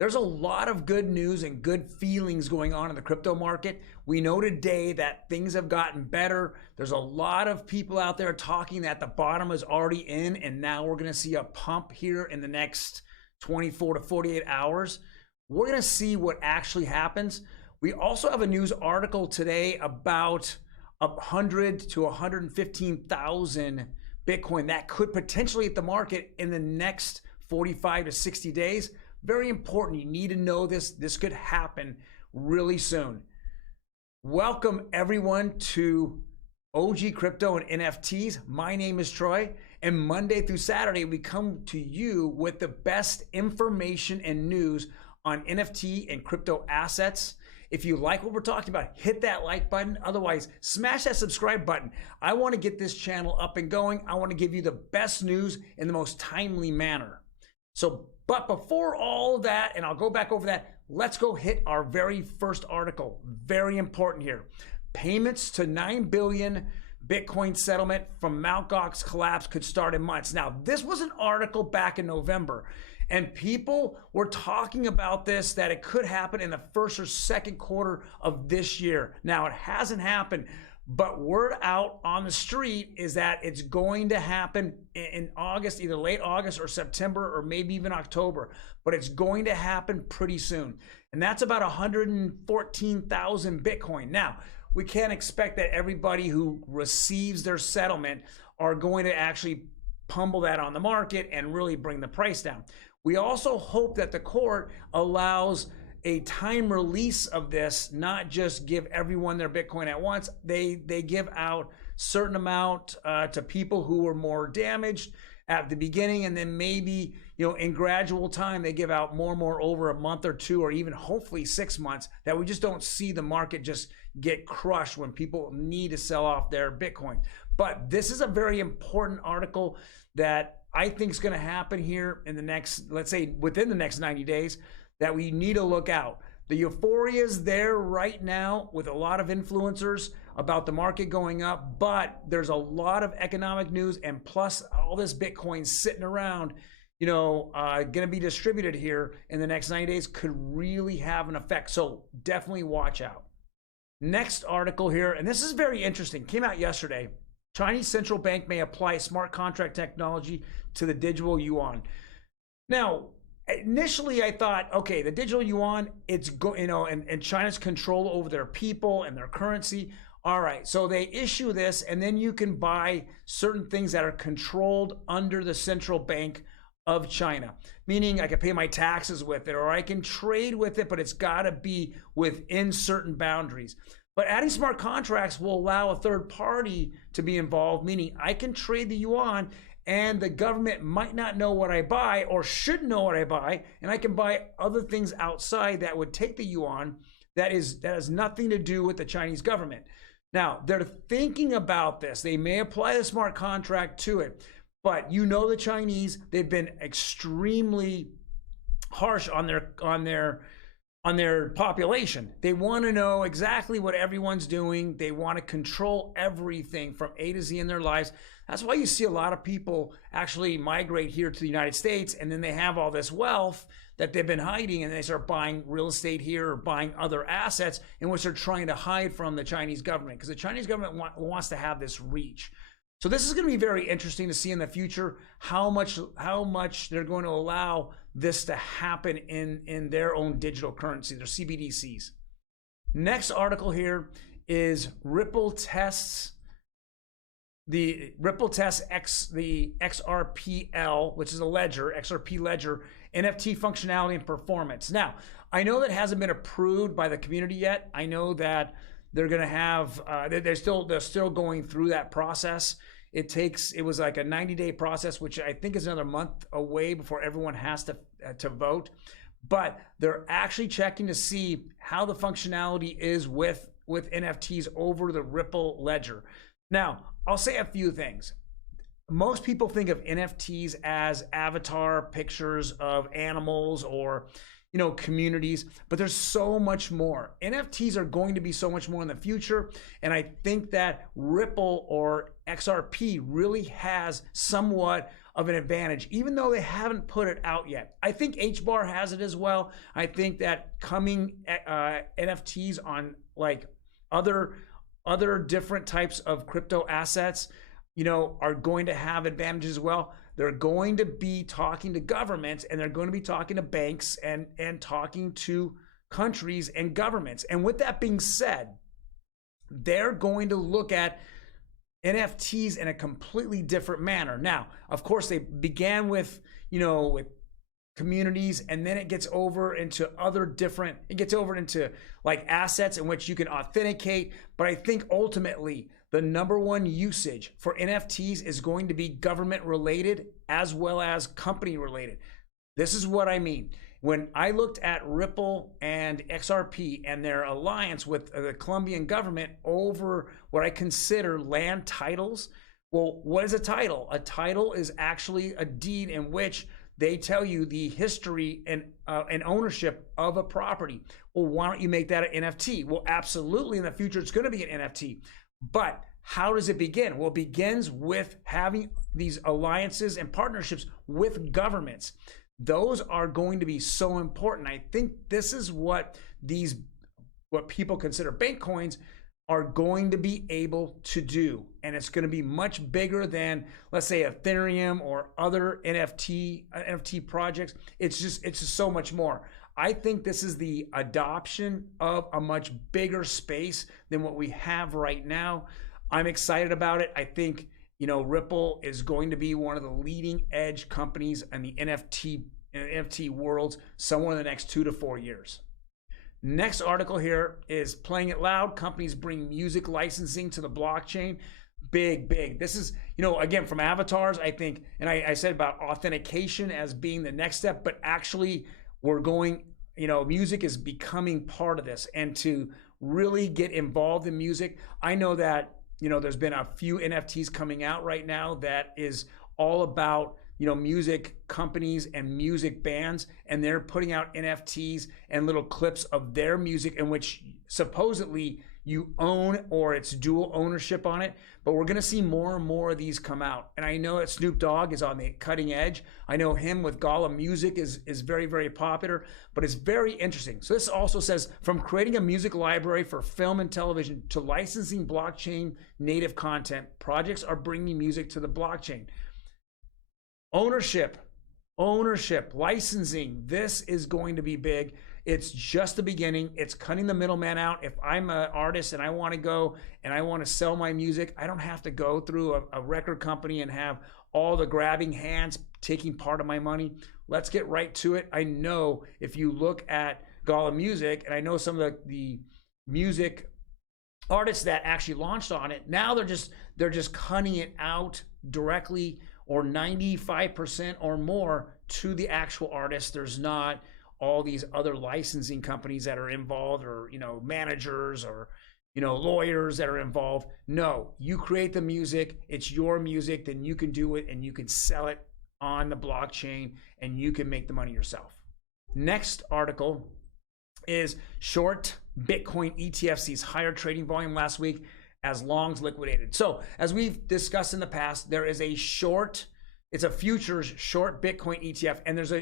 There's a lot of good news and good feelings going on in the crypto market. We know today that things have gotten better. There's a lot of people out there talking that the bottom is already in, and now we're going to see a pump here in the next 24 to 48 hours. We're going to see what actually happens. We also have a news article today about 100 to 115,000 Bitcoin that could potentially hit the market in the next 45 to 60 days. Very important. You need to know this. This could happen really soon. Welcome everyone to OG Crypto and NFTs. My name is Troy, and Monday through Saturday we come to you with the best information and news on NFT and crypto assets. If you like what we're talking about, hit that like button. Otherwise, smash that subscribe button. I want to get this channel up and going. I want to give you the best news in the most timely manner. But before all of that, and I'll go back over that, let's go hit our very first article. Very important here. Payments to 9 billion Bitcoin settlement from Mount Cox collapse could start in months. Now, this was an article back in November, and people were talking about this, that it could happen in the first or second quarter of this year. Now, it hasn't happened, but word out on the street is that it's going to happen in August, either late August or September, or maybe even October, but it's going to happen pretty soon. And that's about 114,000 Bitcoin. Now, we can't expect that everybody who receives their settlement are going to actually pummel that on the market and really bring the price down. We also hope that the court allows a time release of this, not just give everyone their Bitcoin at once. They give out certain amount to people who were more damaged at the beginning, and then maybe, in gradual time, they give out more and more over a month or two, or even hopefully 6 months, that we just don't see the market just get crushed when people need to sell off their Bitcoin. But this is a very important article that I think is going to happen here in the next, let's say within the next 90 days, that we need to look out. The euphoria is there right now with a lot of influencers about the market going up, but there's a lot of economic news, and plus all this Bitcoin sitting around, going to be distributed here in the next 90 days could really have an effect. So definitely watch out. Next article here, and this is very interesting, came out yesterday. Chinese central bank may apply smart contract technology to the digital yuan. Now, initially, I thought, okay, the digital yuan, and China's control over their people and their currency. All right, so they issue this, and then you can buy certain things that are controlled under the central bank of China, meaning I can pay my taxes with it, or I can trade with it, but it's got to be within certain boundaries. But adding smart contracts will allow a third party to be involved, meaning I can trade the yuan, and the government might not know what I buy or should know what I buy, and I can buy other things outside that would take the yuan that has nothing to do with the Chinese government. Now, they're thinking about this. They may apply the smart contract to it, but the Chinese, they've been extremely harsh on their population. They want to know exactly what everyone's doing. They want to control everything from A to Z in their lives. That's why you see a lot of people actually migrate here to the United States, and then they have all this wealth that they've been hiding, and they start buying real estate here or buying other assets in which they're trying to hide from the Chinese government, because the Chinese government wants to have this reach. So this is going to be very interesting to see in the future how much they're going to allow this to happen in their own digital currency, their CBDCs. Next article here is Ripple tests the XRPL, which is a ledger, XRP ledger, NFT functionality and performance. Now, I know that hasn't been approved by the community yet. I know that they're going to have, they're still going through that process. It was like a 90-day process, which I think is another month away before everyone has to vote. But they're actually checking to see how the functionality is with NFTs over the Ripple ledger. Now, I'll say a few things. most people think of NFTs as avatar pictures of animals or communities, but there's so much more. NFTs are going to be so much more in the future, and I think that Ripple or XRP really has somewhat of an advantage, even though they haven't put it out yet. I think HBAR has it as well. I think that coming NFTs on like other different types of crypto assets, are going to have advantages as well. They're going to be talking to governments, and they're going to be talking to banks and talking to countries and governments. And with that being said, they're going to look at NFTs in a completely different manner. Now, of course, they began with, with communities, and then it gets over into like assets in which you can authenticate. But I think ultimately the number one usage for NFTs is going to be government related as well as company related. This is what I mean. When I looked at Ripple and XRP and their alliance with the Colombian government over what I consider land titles, well, what is a title? A title is actually a deed in which they tell you the history and ownership of a property. Well, why don't you make that an NFT? Well, absolutely, in the future, it's going to be an NFT. But how does it begin? Well, it begins with having these alliances and partnerships with governments. Those are going to be so important. I think this is what people consider bank coins are going to be able to do. And it's going to be much bigger than, let's say, Ethereum or other NFT projects. It's just so much more. I think this is the adoption of a much bigger space than what we have right now. I'm excited about it. I think, Ripple is going to be one of the leading edge companies in the NFT worlds somewhere in the next 2 to 4 years. Next article here is Playing It Loud. Companies bring music licensing to the blockchain. Big. This is, again, from avatars, I think, and I said about authentication as being the next step, but actually we're going, music is becoming part of this. And to really get involved in music, I know that, there's been a few NFTs coming out right now that is all about, music companies and music bands, and they're putting out NFTs and little clips of their music in which supposedly you own or it's dual ownership on it. But we're going to see more and more of these come out. And I know that Snoop Dogg is on the cutting edge. I know him with Gala Music is very, very popular, but it's very interesting. So this also says, from creating a music library for film and television to licensing blockchain native content, projects are bringing music to the blockchain. Ownership, licensing, this is going to be big. It's just the beginning. It's cutting the middleman out. If I'm an artist and I want to go and I want to sell my music, I don't have to go through a record company and have all the grabbing hands taking part of my money. Let's get right to it. I know if you look at Gala Music, and I know some of the music artists that actually launched on it, now they're just cutting it out directly, or 95% or more to the actual artist. There's not all these other licensing companies that are involved, or managers, or lawyers that are involved. No, you create the music, it's your music, then you can do it and you can sell it on the blockchain and you can make the money yourself. Next article is short Bitcoin ETF sees higher trading volume last week as longs liquidated. So as we've discussed in the past, there is a it's a futures short Bitcoin ETF, and there's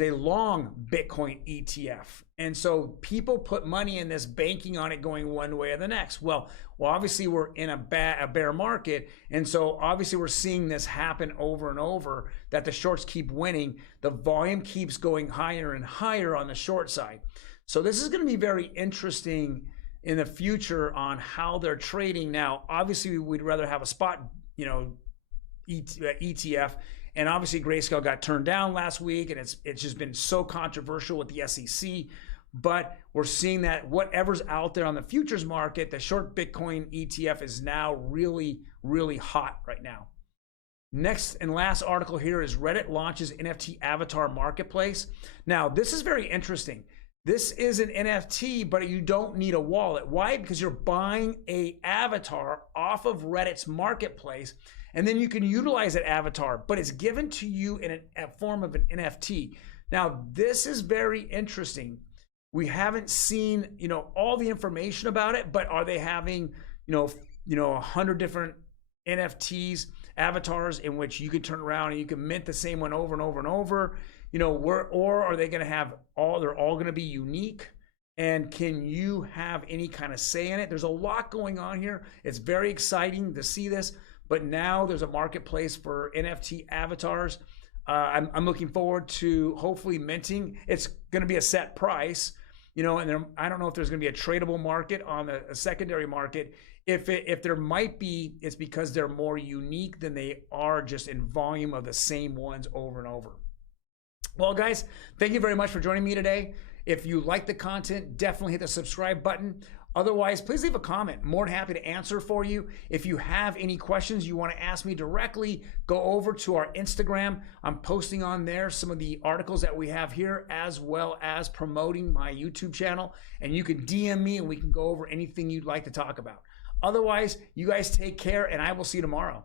a long Bitcoin ETF. And so people put money in this, banking on it going one way or the next. Well, obviously we're in a bear market. And so obviously we're seeing this happen over and over, that the shorts keep winning. The volume keeps going higher and higher on the short side. So this is going to be very interesting in the future on how they're trading. Now, obviously we'd rather have a spot, ETF. And obviously Grayscale got turned down last week, and it's just been so controversial with the SEC. But we're seeing that whatever's out there on the futures market, the short Bitcoin ETF is now really, really hot right now. Next and last article here is Reddit launches NFT avatar marketplace. Now, this is very interesting. This is an NFT, but you don't need a wallet. Why? Because you're buying an avatar off of Reddit's marketplace, and then you can utilize that avatar, but it's given to you in a form of an NFT. Now, this is very interesting. We haven't seen, all the information about it, but are they having, 100 different NFTs, avatars in which you can turn around and you can mint the same one over and over and over, or are they going to have they're all going to be unique? And can you have any kind of say in it? There's a lot going on here. It's very exciting to see this, but now there's a marketplace for NFT avatars. I'm looking forward to hopefully minting. It's going to be a set price, and I don't know if there's going to be a tradable market on a secondary market. If there might be, it's because they're more unique than they are just in volume of the same ones over and over. Well, guys, thank you very much for joining me today. If you like the content, definitely hit the subscribe button. Otherwise, please leave a comment. More than happy to answer for you. If you have any questions you want to ask me directly, go over to our Instagram. I'm posting on there some of the articles that we have here, as well as promoting my YouTube channel. And you can DM me and we can go over anything you'd like to talk about. Otherwise, you guys take care, and I will see you tomorrow.